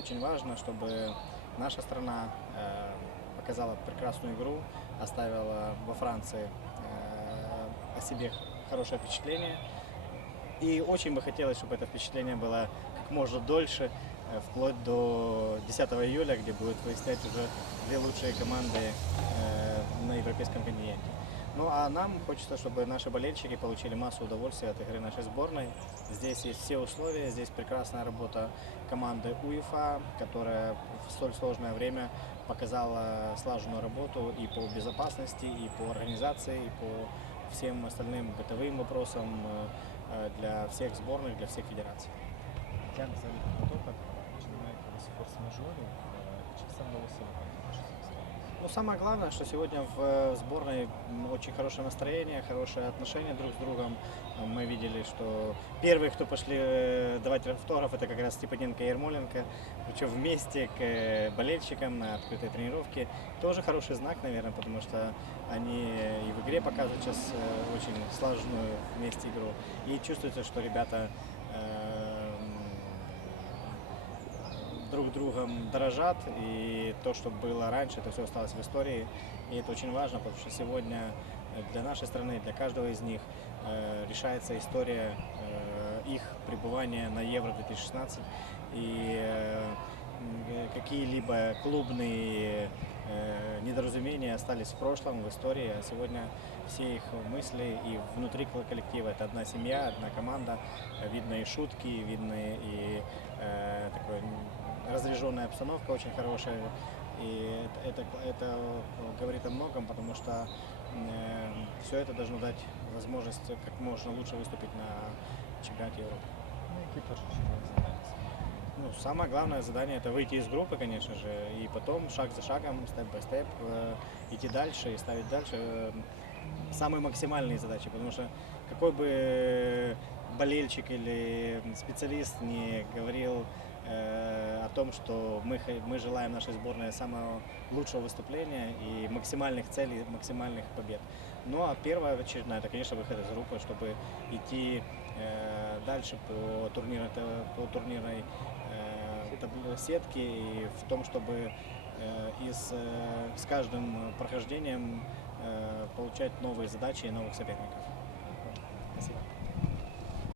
очень важно, чтобы наша страна э, показала прекрасную игру, оставила во Франции э, о себе хорошее впечатление. И очень бы хотелось, чтобы это впечатление было как можно дольше, э, вплоть до 10 июля, где будут выяснять уже две лучшие команды на европейском континенте. Ну а нам хочется, чтобы наши болельщики получили массу удовольствия от игры нашей сборной. Здесь есть все условия, здесь прекрасная работа команды УЕФА, которая в столь сложное время показала слаженную работу и по безопасности, и по организации, и по всем остальным бытовым вопросам э, для всех сборных, для всех федераций. Як взагалі підготовка починаєте ви з форс-мажорів? ну, самое главное, что сегодня в э, сборной очень хорошее настроение, хорошие отношения друг с другом. Э, Мы видели, что первые, кто пошли э, давать автограф, это как раз Степаненко и Ермоленко, причем вместе к болельщикам на открытой тренировке. Тоже хороший знак, наверное, потому что они и в игре показывают сейчас очень слаженную вместе игру. И чувствуется, что ребята друг другом дорожат, и то, что было раньше, это все осталось в истории, и это очень важно, потому что сегодня э, для нашей страны, для каждого из них э, решается история э, их пребывания на Евро-2016, и какие-либо клубные недоразумения остались в прошлом, в истории, а сегодня все их мысли и внутри кол- коллектива. Это одна семья, одна команда, видно и шутки, видно и э, такой м, разряженная обстановка очень хорошая. И это, это, говорит о многом, потому что все это должно дать возможность как можно лучше выступить на чемпионате Европы. Ну, першочергові завдання? Ну, самое главное задание это выйти из группы, конечно же, и потом шаг за шагом, степ-бай-степ, э, идти дальше и ставить дальше э, самые максимальные задачи, потому что какой бы болельщик или специалист не говорил э, о том, что мы, мы желаем нашей сборной самого лучшего выступления и максимальных целей, максимальных побед. Ну а первая очередная, это, конечно, выход из группы, чтобы идти э, дальше по турнирной, та- по турнирной э, сетке и в том, чтобы э, из, э, с каждым прохождением э, получать новые задачи и новых соперников.